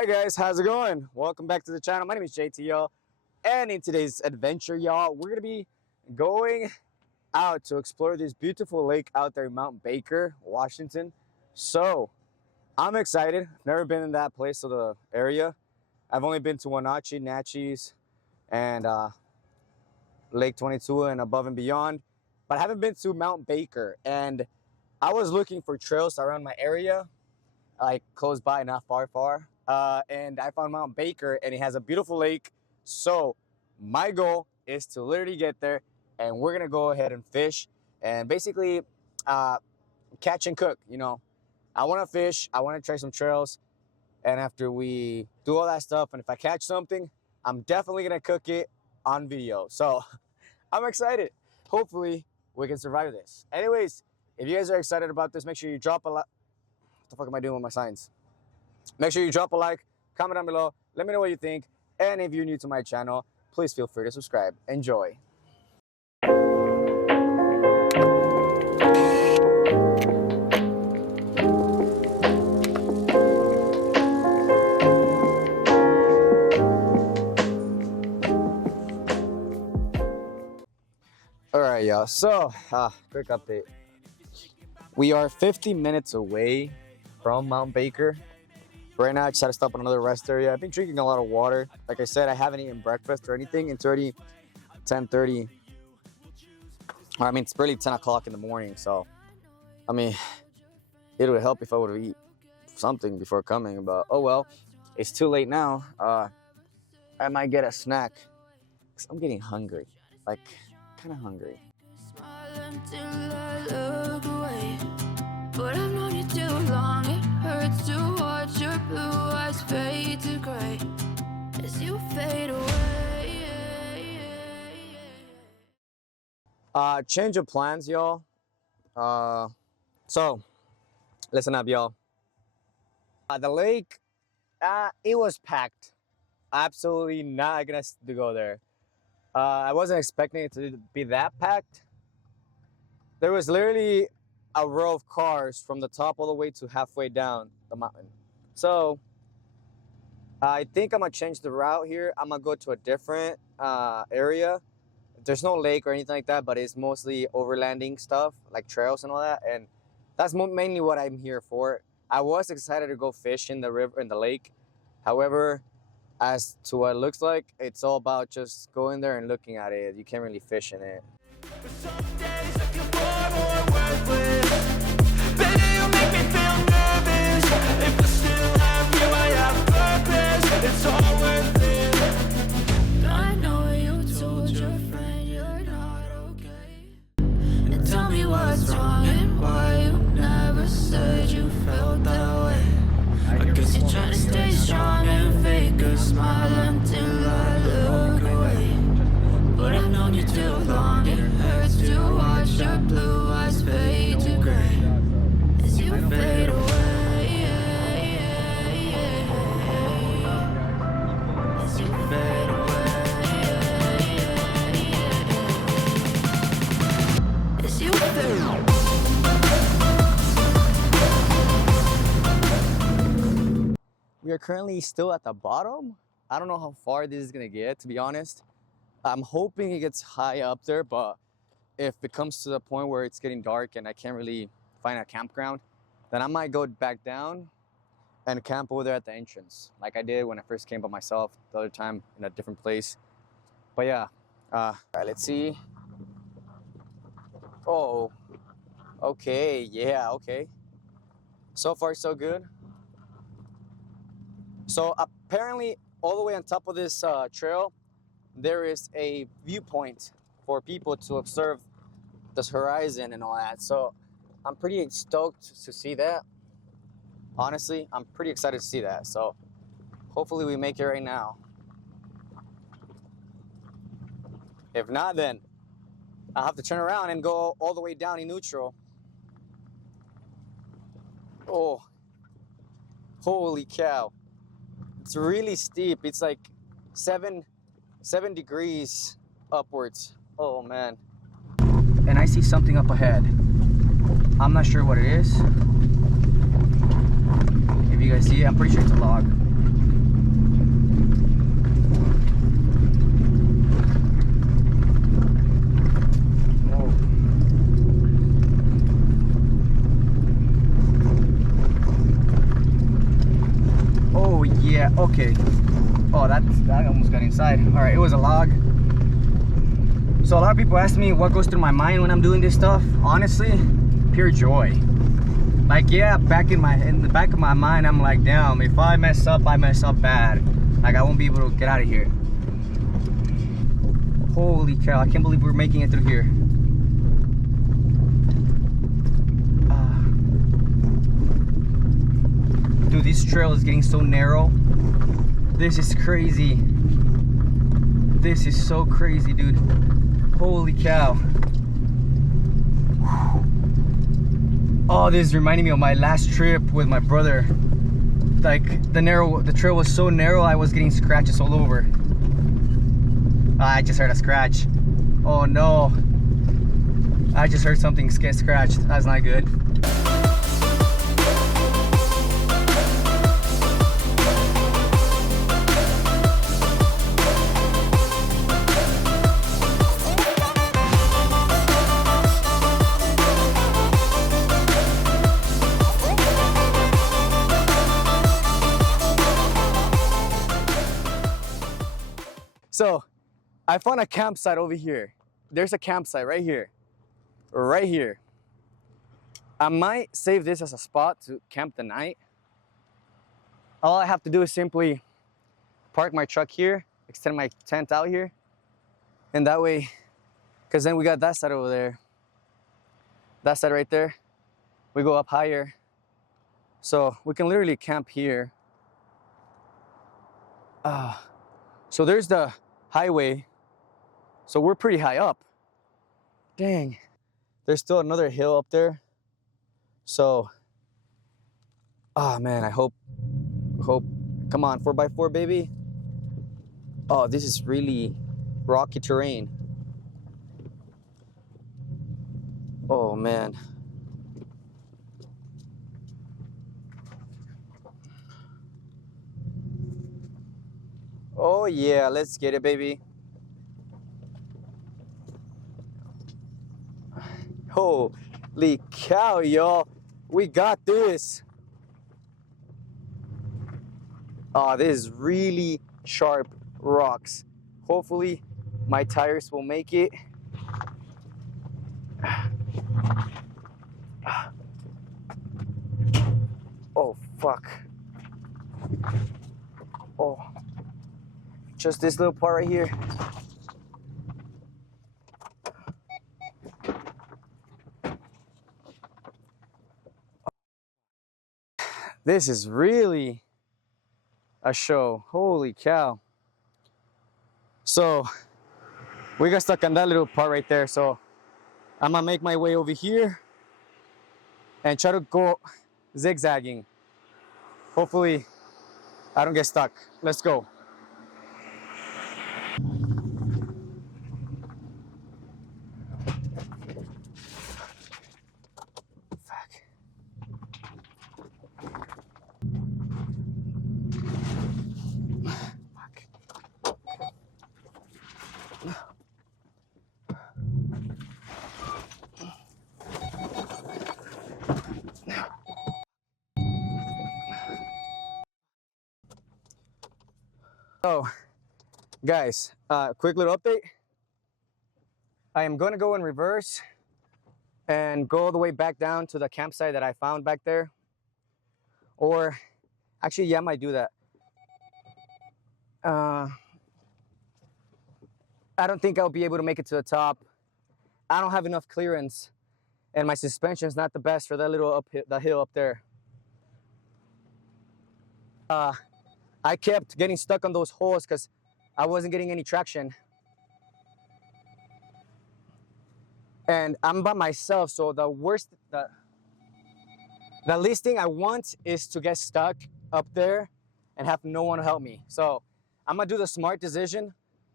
Hi guys, how's it going? Welcome back to the channel. My name is JT, y'all, and in today's adventure, y'all, we're gonna be going out to explore this beautiful lake out there in Mount Baker, Washington. So I'm excited. I've never been in that place of the area. I've only been to Wenatchee, Natchez, and Lake 22 and above and beyond, but I haven't been to Mount Baker. And I was looking for trails around my area, like close by, not far. And I found Mount Baker, and it has a beautiful lake. So my goal is to literally get there, and we're gonna go ahead and fish and basically catch and cook. You know, I want to fish, I want to try some trails, and after we do all that stuff, and if I catch something, I'm definitely gonna cook it on video. So I'm excited. Hopefully we can survive this. Anyways, if you guys are excited about this, make sure you drop a like. What the fuck am I doing with my signs? Make sure you drop a like, comment down below, let me know what you think, and if you're new to my channel, please feel free to subscribe. Enjoy. All right, y'all, so quick update. We are 50 minutes away from Mount Baker. Right now, I just had to stop at another rest area. I've been drinking a lot of water. Like I said, I haven't eaten breakfast or anything. It's already 10:30. I mean, it's barely 10 o'clock in the morning. So, I mean, it would help if I would have eaten something before coming. But, oh well, it's too late now. I might get a snack. 'Cause I'm getting hungry. Like, kind of hungry. But I've known you too long. It hurts to watch your blue eyes fade to gray as you fade away. Change of plans, y'all. So listen up, y'all. The lake, it was packed. Absolutely not gonna go there. I wasn't expecting it to be that packed. There was literally a row of cars from the top all the way to halfway down the mountain. So I think I'm gonna change the route here. I'm gonna go to a different area. There's no lake or anything like that, but it's mostly overlanding stuff, like trails and all that. And that's mainly what I'm here for. I was excited to go fish in the river, in the lake. However, as to what it looks like, it's all about just going there and looking at it. You can't really fish in it. Baby, you make me feel nervous. If I still have you, I have purpose. It's all worth it. I know you told your friend you're not okay. And tell me what's wrong and why you never said you felt that way. I guess you're trying to stay strong and fake a smile until I look away. But I've known you too long. It hurts to watch your blue eyes fade to gray as you fade away. As you fade away. As you fade away. We are currently still at the bottom. I don't know how far this is gonna get, to be honest. I'm hoping it gets high up there, but if it comes to the point where it's getting dark and I can't really find a campground, then I might go back down and camp over there at the entrance, like I did when I first came by myself the other time in a different place. But yeah, all right, let's see. Oh, okay, yeah, okay. So far, so good. So apparently, all the way on top of this trail, there is a viewpoint for people to observe this horizon and all that. So I'm pretty stoked to see that. Honestly, I'm pretty excited to see that. So hopefully we make it right now. If not, then I'll have to turn around and go all the way down in neutral. Oh, holy cow. It's really steep. It's like 7 degrees upwards. Oh man. And I see something up ahead. I'm not sure what it is. If you guys see it, I'm pretty sure it's a log. Yeah, okay. Oh, that almost got inside. All right, it was a log. So a lot of people ask me what goes through my mind when I'm doing this stuff. Honestly, pure joy. Like, yeah, in the back of my mind, I'm like, damn, if I mess up, I mess up bad. Like, I won't be able to get out of here. Holy cow, I can't believe we're making it through here. Dude, this trail is getting so narrow. This is crazy. This is so crazy, dude. Holy cow. Oh, this is reminding me of my last trip with my brother. Like, the trail was so narrow, I was getting scratches all over. I just heard a scratch. Oh no. I just heard something get scratched. That's not good. So, I found a campsite over here. There's a campsite right here. Right here. I might save this as a spot to camp the night. All I have to do is simply park my truck here, extend my tent out here, and that way, because then we got that side over there. That side right there. We go up higher. So we can literally camp here. So there's the highway. So we're pretty high up. Dang. There's still another hill up there. So, man, I hope, come on, 4x4, baby. Oh, this is really rocky terrain. Oh, man. Oh, yeah, let's get it, baby. Holy cow, y'all. We got this. Oh, this is really sharp rocks. Hopefully, my tires will make it. Oh, fuck. Oh, just this little part right here. This is really a show. Holy cow. So we got stuck on that little part right there. So I'm gonna make my way over here and try to go zigzagging. Hopefully I don't get stuck. Let's go. So, guys, quick little update. I am going to go in reverse and go all the way back down to the campsite that I found back there. Or, actually, yeah, I might do that. I don't think I'll be able to make it to the top. I don't have enough clearance, and my suspension is not the best for that little the hill up there. I kept getting stuck on those holes because I wasn't getting any traction. And I'm by myself, so the least thing I want is to get stuck up there and have no one to help me. So I'm gonna do the smart decision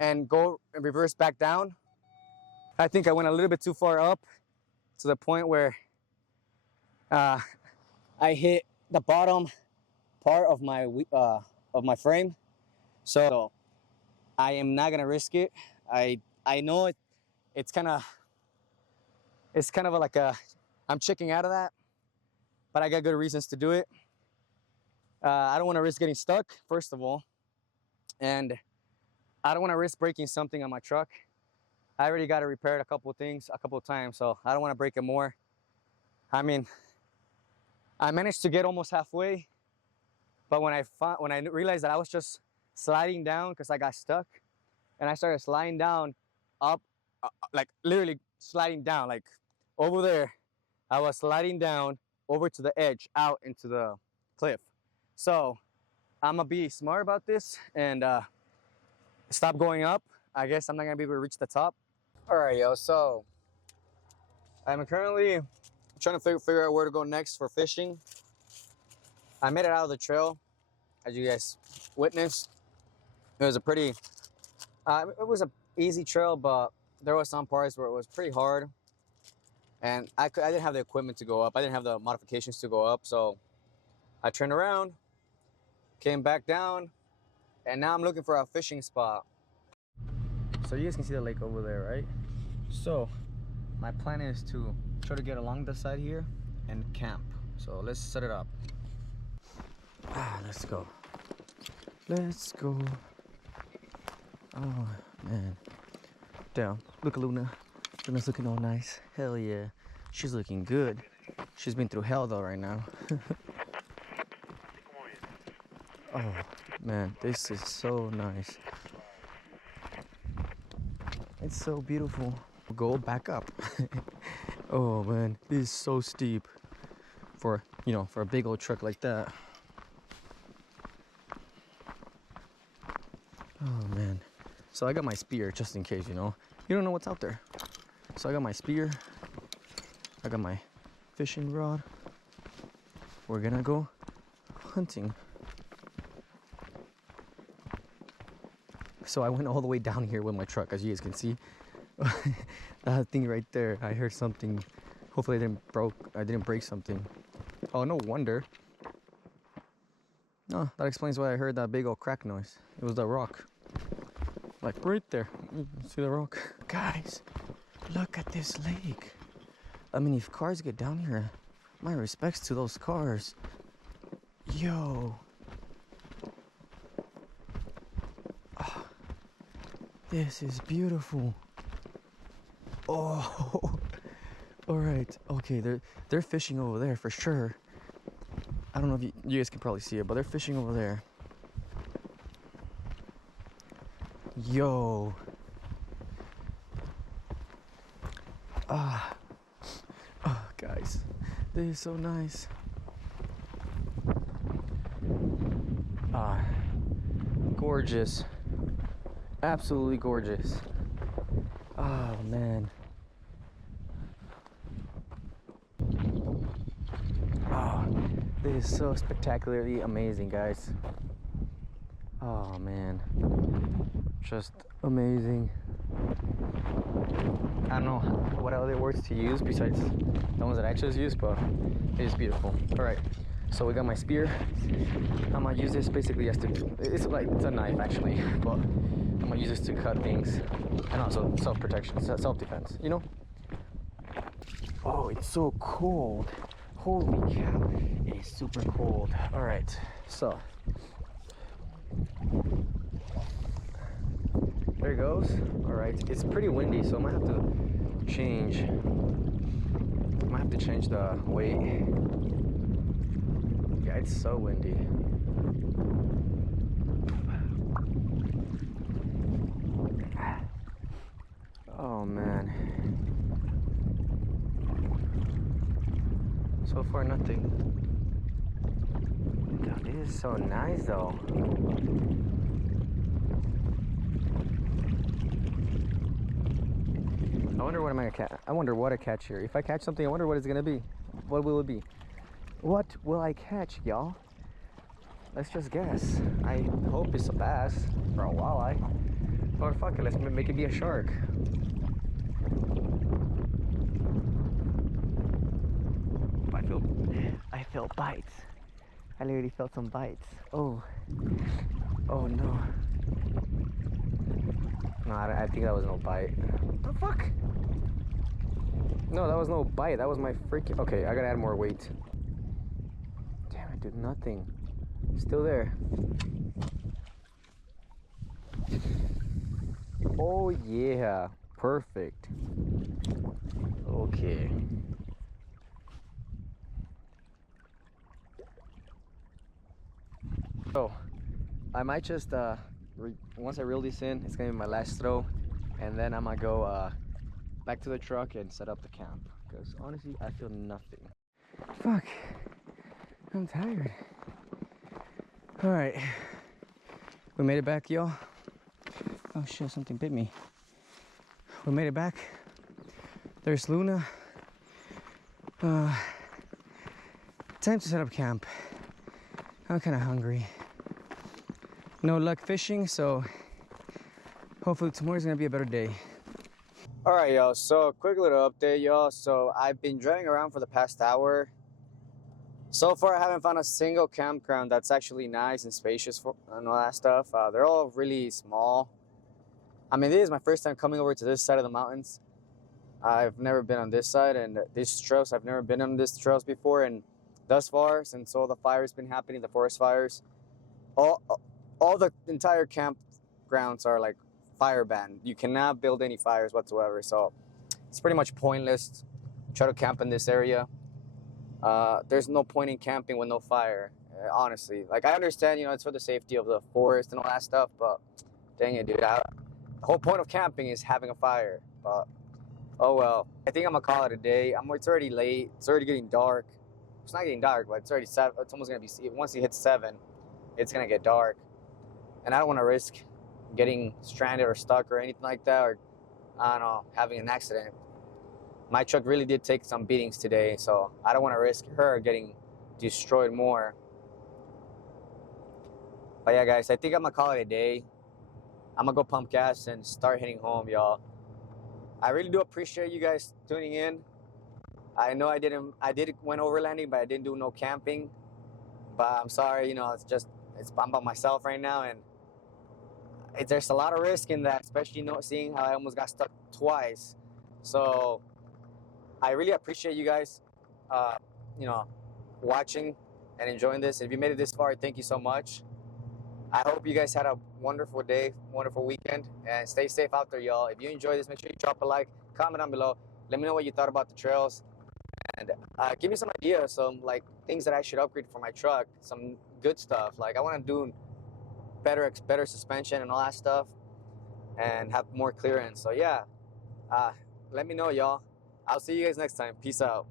and go and reverse back down. I think I went a little bit too far up to the point where I hit the bottom part of my frame. So I am not gonna risk it. I know it's kind of like I'm checking out of that, but I got good reasons to do it. I don't want to risk getting stuck, first of all, and I don't want to risk breaking something on my truck. I already got it repaired a couple of times, so I don't want to break it more. I mean, I managed to get almost halfway, but when I realized that I was just sliding down because I got stuck, and I started sliding down up, like literally sliding down, like over there. I was sliding down over to the edge, out into the cliff. So I'm gonna be smart about this and stop going up. I guess I'm not gonna be able to reach the top. All right, yo. So I'm currently trying to figure out where to go next for fishing. I made it out of the trail, as you guys witnessed. It was a pretty, it was an easy trail, but there was some parts where it was pretty hard. And I didn't have the equipment to go up. I didn't have the modifications to go up. So I turned around, came back down, and now I'm looking for a fishing spot. So you guys can see the lake over there, right? So my plan is to try to get along the side here and camp. So let's set it up. Let's go. Let's go. Oh man. Damn, look at Luna. Luna's looking all nice. Hell yeah. She's looking good. She's been through hell though right now. Oh man, this is so nice. It's so beautiful. Go back up. Oh man, this is so steep for, you know, for a big old truck like that. Oh man. So I got my spear just in case, you know. You don't know what's out there. So I got my spear. I got my fishing rod. We're gonna go hunting. So I went all the way down here with my truck, as you guys can see. That thing right there, I heard something. Hopefully I didn't break something. Oh, no wonder. Oh, that explains why I heard that big old crack noise. It was the rock. Like right there. See the rock? Guys, look at this lake. I mean, if cars get down here, my respects to those cars. Yo. Oh, this is beautiful. Oh. All right. Okay, they're fishing over there for sure. I don't know if you guys can probably see it, but they're fishing over there. Yo. Oh, guys, this is so nice. Gorgeous. Absolutely gorgeous. Oh, man. Oh, this is so spectacularly amazing, guys. Oh, man. Just amazing. I don't know what other words to use besides the ones that I just used, but it is beautiful. All right, so we got my spear. I'm gonna use this basically as to, it's a knife actually, but I'm gonna use this to cut things and also self-protection, self-defense, you know? Oh, it's so cold. Holy cow, it is super cold. All right, so there it goes. All right, it's pretty windy, so I might have to change. I might have to change the weight. Yeah, it's so windy. Oh man. So far, nothing. God, this is so nice, though. I wonder what I'm gonna catch. I wonder what I catch here. If I catch something, I wonder what it's gonna be. What will it be? What will I catch, y'all? Let's just guess. I hope it's a bass or a walleye. Or fuck it, let's make it be a shark. I feel bites. I literally felt some bites. Oh. Oh no. No, I think that was no bite. What the fuck? No, that was no bite. That was my freaking... Okay, I gotta add more weight. Damn it, dude, nothing. Still there. Oh yeah, perfect. Okay. So I might just once I reel this in, it's gonna be my last throw, and then I'm gonna go back to the truck and set up the camp. Because honestly, I feel nothing. Fuck, I'm tired. All right, we made it back, y'all. Oh shit, something bit me. We made it back. There's Luna. Time to set up camp. I'm kind of hungry. No luck fishing, so hopefully tomorrow's gonna be a better day. All right, y'all. So quick little update, y'all. So I've been driving around for the past hour. So far, I haven't found a single campground that's actually nice and spacious for and all that stuff. They're all really small. I mean, this is my first time coming over to this side of the mountains. I've never been on this side, and these trails, I've never been on this trails before. And thus far, since all the fires been happening, the forest fires, all the entire campgrounds are like fire banned. You cannot build any fires whatsoever. So it's pretty much pointless to try to camp in this area. There's no point in camping with no fire, honestly. Like, I understand, you know, it's for the safety of the forest and all that stuff, but dang it, dude. The whole point of camping is having a fire. But oh well. I think I'm gonna call it a day. It's already late. It's already getting dark. It's not getting dark, but it's already 7. It's almost gonna be, once it hits 7, it's gonna get dark. And I don't want to risk getting stranded or stuck or anything like that, or I don't know, having an accident. My truck really did take some beatings today, so I don't want to risk her getting destroyed more. But yeah, guys, I think I'm gonna call it a day. I'm gonna go pump gas and start heading home, y'all. I really do appreciate you guys tuning in. I know I did went overlanding, but I didn't do no camping. But I'm sorry, you know, I'm by myself right now, and there's a lot of risk in that, especially, you know, seeing how I almost got stuck twice. So I really appreciate you guys, you know, watching and enjoying this. If you made it this far, thank you so much. I hope you guys had a wonderful day, wonderful weekend, and stay safe out there, y'all. If you enjoyed this, make sure you drop a like, comment down below. Let me know what you thought about the trails, and give me some ideas, some like things that I should upgrade for my truck, some good stuff. Like, I want to do better suspension and all that stuff, and have more clearance. So yeah, let me know, y'all. I'll see you guys next time. Peace out.